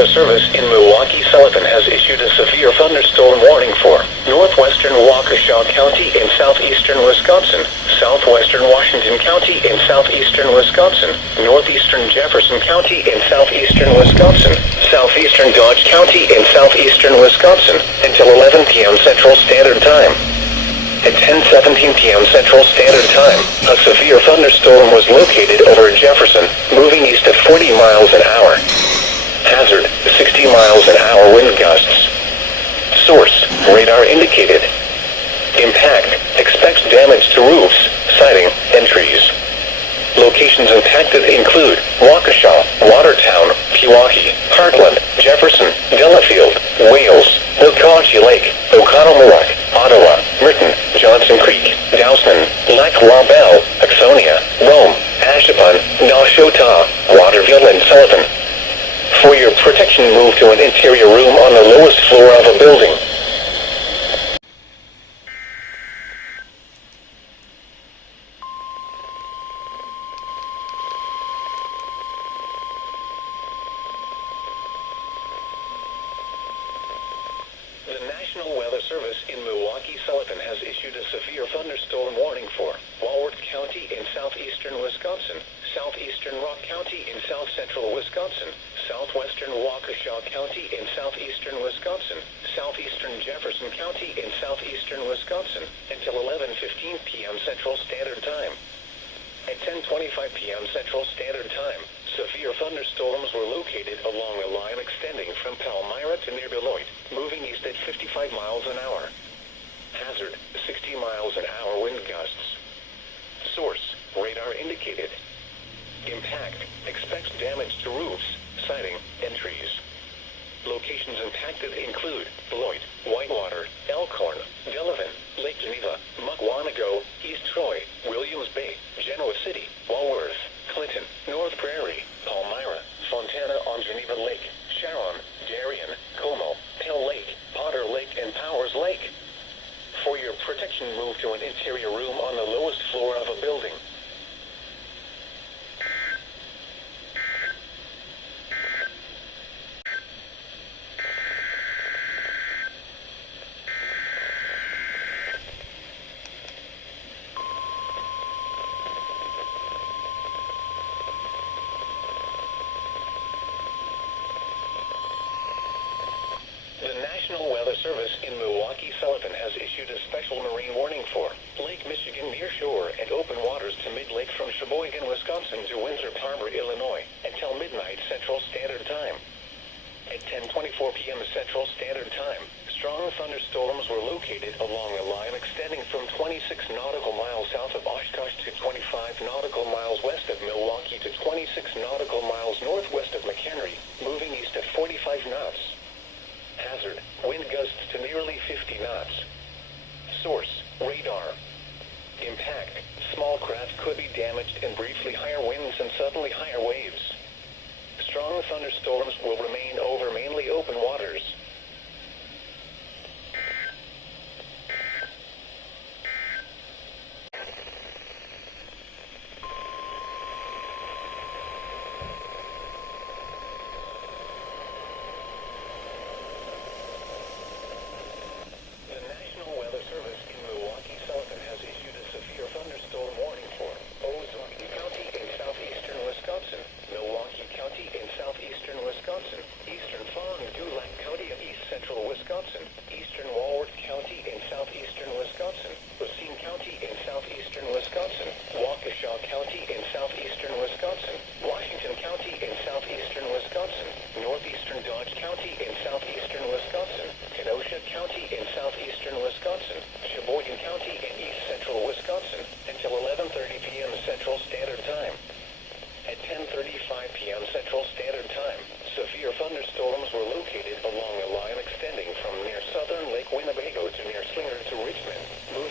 Weather Service in Milwaukee, Sullivan has issued a severe thunderstorm warning for northwestern Waukesha County in southeastern Wisconsin, southwestern Washington County in southeastern Wisconsin, northeastern Jefferson County in southeastern Wisconsin, southeastern Dodge County in southeastern Wisconsin, until 11 p.m. Central Standard Time. At 10:17 p.m. Central Standard Time, a severe thunderstorm was located over Jefferson, moving east at 40 miles an hour. Hazard, 60 miles an hour wind gusts. Source, radar indicated. Impact, expects damage to roofs, siding, and trees. Locations impacted include Waukesha, Watertown, Pewaukee, Heartland, Jefferson, Delafield, Wales, Wilkauchee Lake, Oconomowoc, Ottawa, Merton, Johnson Creek, Dowsman, Lac La Belle, Axonia, Rome, Ashapon, Nashotah, Waterville, and Sullivan. For your protection, move to an interior room on the lowest floor of a building. The National Weather Service in Milwaukee, Sullivan has issued a severe thunderstorm warning for Walworth County in southeastern Wisconsin, southeastern Rock County in south-central Wisconsin, southwestern Waukesha County in southeastern Wisconsin, southeastern Jefferson County in southeastern Wisconsin, until 11:15 p.m. Central Standard Time. At 10:25 p.m. Central Standard Time, severe thunderstorms were located along a line extending from Palmyra to near Beloit, moving east at 55 miles an hour. Hazard, 60 miles an hour wind gusts. Source, radar indicated. Impact, expects damage to roofs, siding, and trees. Locations impacted include Beloit, Whitewater, Elkhorn, Delavan, Lake Geneva, Mukwonago, East Troy, Williams Bay, Genoa City, Walworth, Clinton, North Prairie, Palmyra, Fontana on Geneva Lake, Sharon, Darien, Como, Pale Lake, Potter Lake, and Powers Lake. For your protection, move to an interior room on the lowest floor of a building. The National Weather Service in Milwaukee, Sullivan has issued a special marine warning for Lake Michigan near shore and open waters to mid-lake from Sheboygan, Wisconsin to Winthrop Harbor, Illinois, until midnight Central Standard Time. At 10:24 p.m. Central Standard Time, strong thunderstorms were located along a line extending from 26 nautical miles south of Oshkosh to 25 nautical miles west of Milwaukee to 26 nautical miles northwest of McHenry, moving east at 45 knots. Hazard, wind gusts to nearly 50 knots. Source, radar. Impact, small craft could be damaged in briefly higher winds and suddenly higher waves. Strong thunderstorms will remain over mainly open waters. Eastern Walworth County in southeastern Wisconsin, Racine County in southeastern Wisconsin, Waukesha County in southeastern Wisconsin, Washington County in southeastern Wisconsin, northeastern Dodge County in southeastern Wisconsin, Kenosha County in southeastern Wisconsin, Sheboygan County in east central Wisconsin, until 11:30 p.m. Central Standard Time. At 10:35 p.m. Central Standard Time, severe thunderstorms were located along a line extending from near southern Lake Winnebago to near Slinger to Richmond, moving